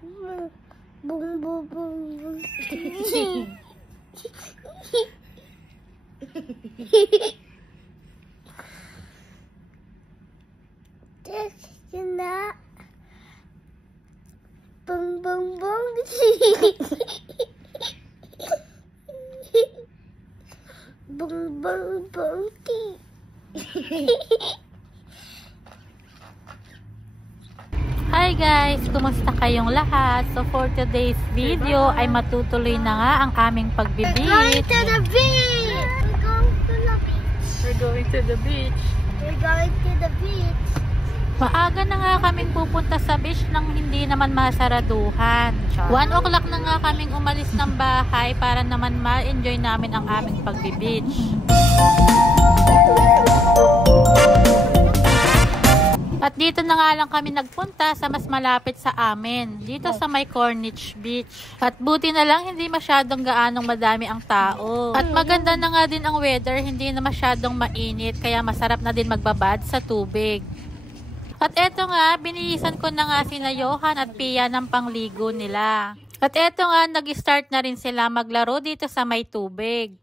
Boom, boom, boom, boom. Na. Boom, boom, boom. Boom, boom, boom. Hi guys! Kumusta kayong lahat? So for today's video ay matutuloy na nga ang aming We're going pagbe-beach. to the beach. We're going to the beach. We're going to the beach. We're going to the beach. Maaga na nga kaming pupunta sa beach nang hindi naman masaraduhan. 1 o'clock na nga kaming umalis ng bahay para naman ma-enjoy namin ang aming pagbe-beach. At dito na nga lang kami nagpunta sa mas malapit sa amin, dito sa may Corniche Beach. At buti na lang hindi masyadong gaanong madami ang tao. At maganda na nga din ang weather, hindi na masyadong mainit, kaya masarap na din magbabad sa tubig. At eto nga, binihisan ko na nga sina Johan at Pia ng pangligo nila. At eto nga, nag-start na rin sila maglaro dito sa may tubig.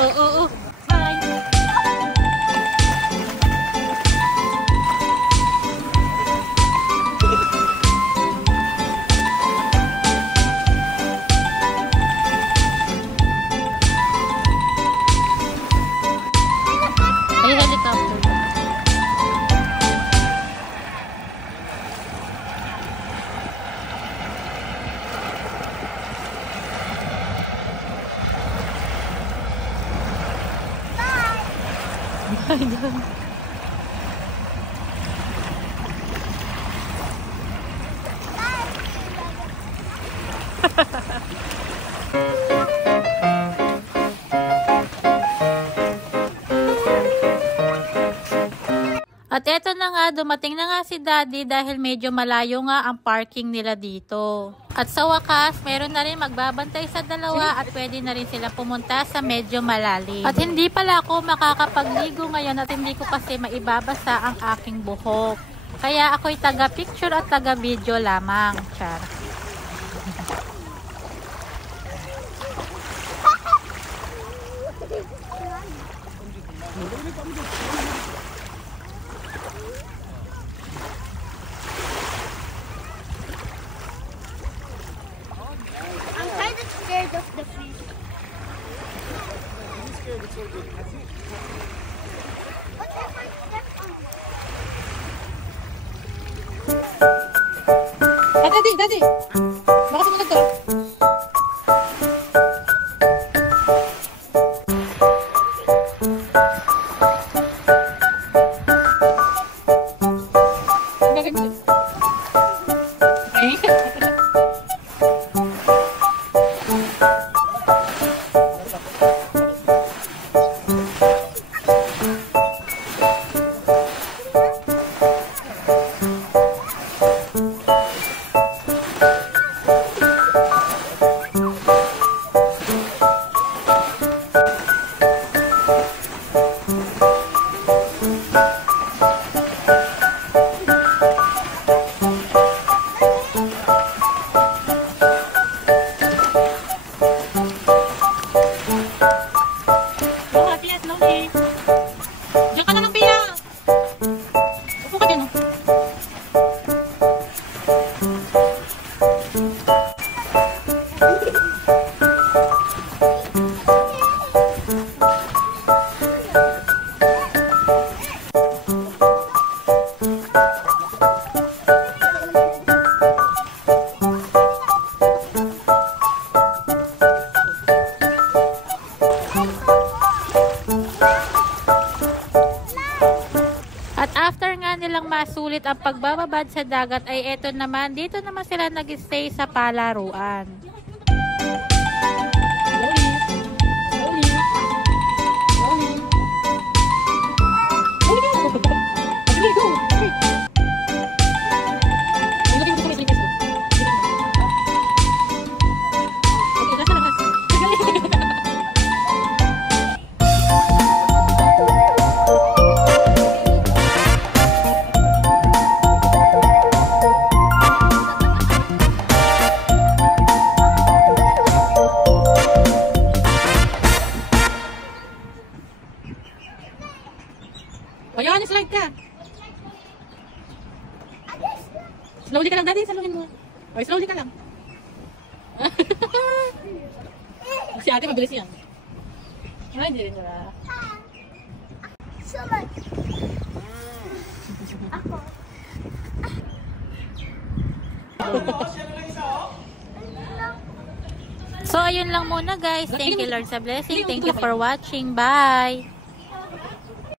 Oo. Hi. Ay, helicopter. At eto na nga, dumating na nga si Daddy dahil medyo malayo nga ang parking nila dito. At sa wakas, meron na rin magbabantay sa dalawa at pwede na rin sila pumunta sa medyo malalim. At hindi pala ako makakapagligo ngayon at hindi ko kasi maibabasa ang aking buhok. Kaya ako'y taga-picture at taga-video lamang. Char. I'm kind of scared of the fish. What if I step on it? Daddy! Baka sumunod to. Diyan ka na lang, Pia. Upo ka dyan, oh. At after nga nilang masulit ang pagbababad sa dagat ay eto naman, dito naman sila nag-stay sa palaruan. Okay, slowly ka lang. Si ate mabilis yan. Ay, hindi rin nila. Sulat. Ako. So, ayun lang muna guys. Thank you Lord sa blessing. Thank you for watching. Bye!